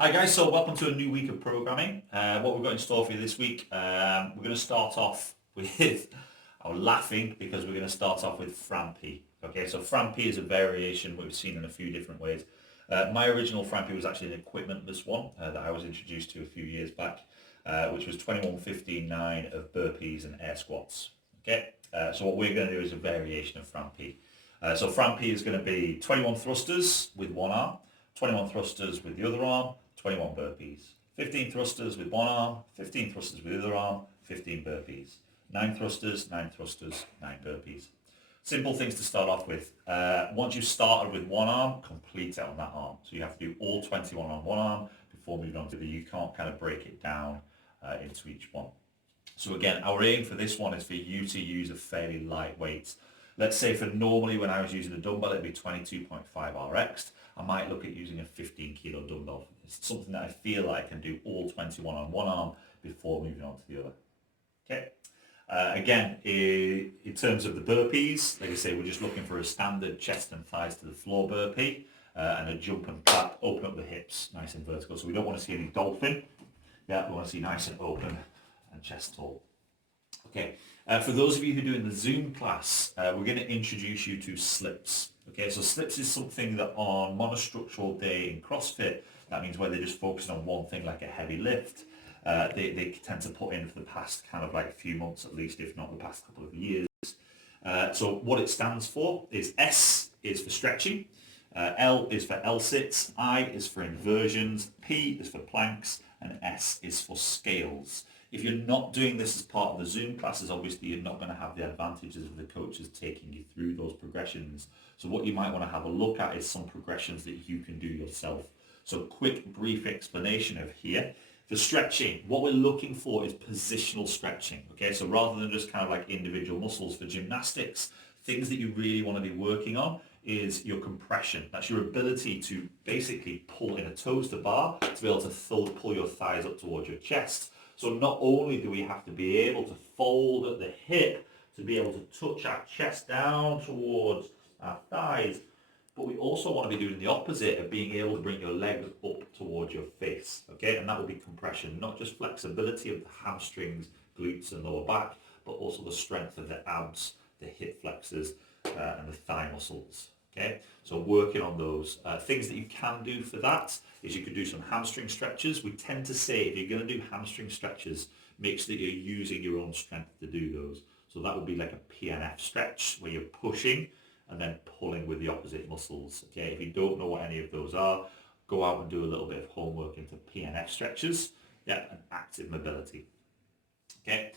Hi guys, so welcome to a new week of programming. What we've got in store for you this week, we're going to start off with, I'm laughing because we're going to start off with Franpee. Okay, so Franpee is a variation we've seen in a few different ways. My original Franpee was actually an equipmentless one that I was introduced to a few years back, which was 21, 15, 9 of burpees and air squats. Okay, so what we're going to do is a variation of Franpee. So Franpee is going to be 21 thrusters with one arm, 21 thrusters with the other arm, 21 burpees. 15 thrusters with one arm, 15 thrusters with the other arm, 15 burpees. 9 thrusters, 9 thrusters, 9 burpees. Simple things to start off with. Once you've started with one arm, complete it on that arm. So you have to do all 21 on one arm before moving on to the, you can't kind of break it down into each one. So again, our aim for this one is for you to use a fairly light weight. Let's say for normally when I was using a dumbbell, it'd be 22.5 RX. I might look at using a 15 kilo dumbbell. It's something that I feel like I can do all 21 on one arm before moving on to the other. Okay. Again, in terms of the burpees, like I say, we're just looking for a standard chest and thighs to the floor burpee and a jump and clap, open up the hips, nice and vertical. So we don't want to see any dolphin. Yeah, we want to see nice and open and chest tall. Okay, for those of you who are doing the Zoom class, we're going to introduce you to slips. Okay, so slips is something that on monostructural day in CrossFit, that means where they're just focusing on one thing like a heavy lift, they tend to put in for the past kind of like a few months at least, if not the past couple of years. So what it stands for is S is for stretching, L is for L-sits, I is for inversions, P is for planks, and S is for scales. If you're not doing this as part of the Zoom classes, obviously you're not going to have the advantages of the coaches taking you through those progressions. So what you might want to have a look at is some progressions that you can do yourself. So quick, brief explanation of here. For stretching, what we're looking for is positional stretching. Okay, so rather than just kind of like individual muscles for gymnastics, things that you really want to be working on is your compression. That's your ability to basically pull in a toes to bar to be able to pull your thighs up towards your chest. So not only do we have to be able to fold at the hip to be able to touch our chest down towards our thighs, but we also want to be doing the opposite of being able to bring your legs up towards your face, okay? And that will be compression, not just flexibility of the hamstrings, glutes and lower back, but also the strength of the abs, the hip flexors and the thigh muscles. Okay, so working on those. Things that you can do for that is you could do some hamstring stretches. We tend to say if you're going to do hamstring stretches, make sure that you're using your own strength to do those. So that would be like a PNF stretch where you're pushing and then pulling with the opposite muscles. Okay, if you don't know what any of those are, go out and do a little bit of homework into PNF stretches. Yeah, and active mobility. Okay,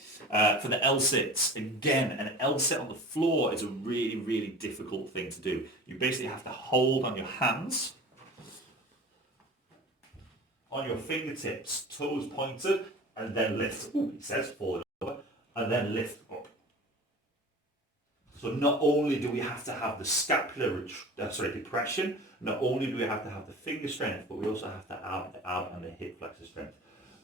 for the L-sits, again, an L-sit on the floor is a really, really difficult thing to do. You basically have to hold on your hands, on your fingertips, toes pointed, and then lift. Ooh, it says forward over, and then lift up. So not only do we have to have the scapular depression, not only do we have to have the finger strength, but we also have to have the ab and the hip flexor strength.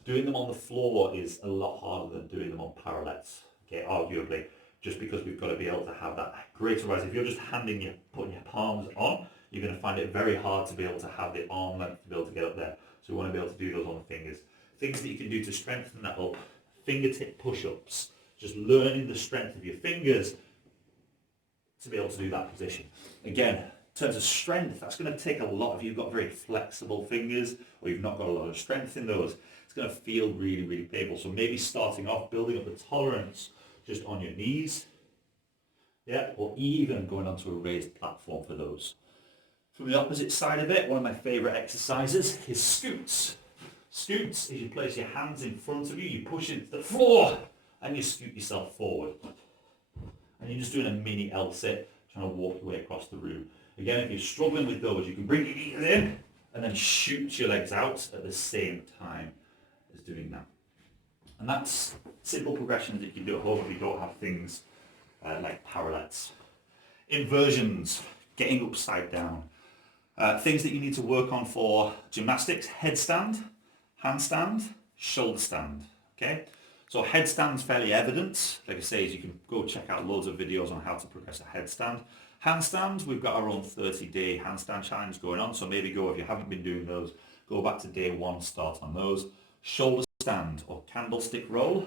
Doing them on the floor is a lot harder than doing them on parallettes, okay, arguably, just because we've got to be able to have that greater rise. If you're just putting your palms on, you're going to find it very hard to be able to have the arm length to be able to get up there. So we want to be able to do those on the fingers. Things that you can do to strengthen that up, fingertip push-ups, just learning the strength of your fingers to be able to do that position. Again, in terms of strength, that's going to take a lot. If you've got very flexible fingers or you've not got a lot of strength in those, it's going to feel really, really painful. So maybe starting off, building up the tolerance just on your knees, yeah, or even going onto a raised platform for those. From the opposite side of it, one of my favorite exercises is scoots. Scoots is you place your hands in front of you, you push it to the floor, and you scoot yourself forward. And you're just doing a mini L-sit, trying to walk your way across the room. Again, if you're struggling with those, you can bring your knees in and then shoot your legs out at the same time as doing that. And that's simple progressions that you can do at home if you don't have things like parallettes. Inversions, getting upside down. Things that you need to work on for gymnastics: headstand, handstand, shoulder stand. Okay, so headstand's fairly evident. Like I say, you can go check out loads of videos on how to progress a headstand. Handstand, we've got our own 30-day handstand challenge going on, so maybe go if you haven't been doing those. Go back to day one, start on those. Shoulder stand or candlestick roll.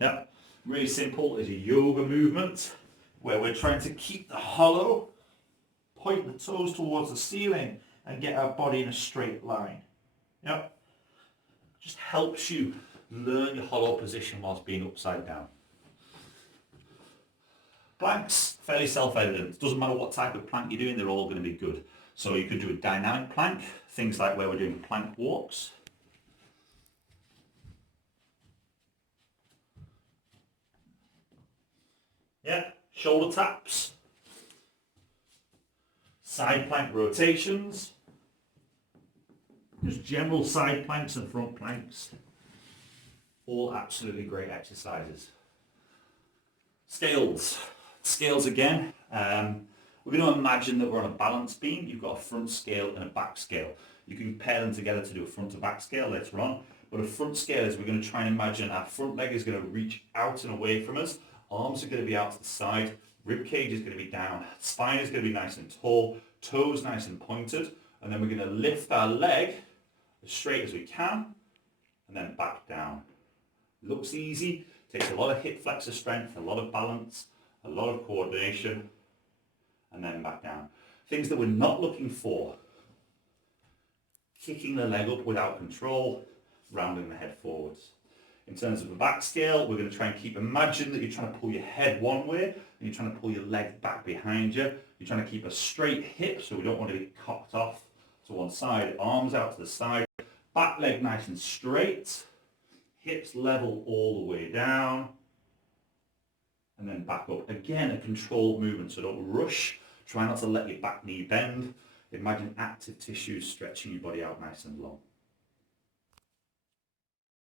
Yeah, really simple. It's a yoga movement where we're trying to keep the hollow, point the toes towards the ceiling and get our body in a straight line. Yeah, just helps you learn your hollow position whilst being upside down. Planks, fairly self-evident. Doesn't matter what type of plank you're doing, they're all going to be good. So you could do a dynamic plank, things like where we're doing plank walks. Yeah, shoulder taps, side plank rotations, just general side planks and front planks. All absolutely great exercises. Scales. Scales again. We're going to imagine that we're on a balance beam. You've got a front scale and a back scale. You can pair them together to do a front to back scale later on. But a front scale is we're going to try and imagine our front leg is going to reach out and away from us. Arms are going to be out to the side. Rib cage is going to be down. Spine is going to be nice and tall. Toes nice and pointed. And then we're going to lift our leg as straight as we can. And then back down. Looks easy. Takes a lot of hip flexor strength, a lot of balance, a lot of coordination. And then back down. Things that we're not looking for. Kicking the leg up without control. Rounding the head forwards. In terms of a back scale, we're going to try and imagine that you're trying to pull your head one way and you're trying to pull your leg back behind you. You're trying to keep a straight hip so we don't want to be cocked off to one side. Arms out to the side. Back leg nice and straight. Hips level all the way down. And then back up. Again, a controlled movement, so don't rush. Try not to let your back knee bend. Imagine active tissues stretching your body out nice and long.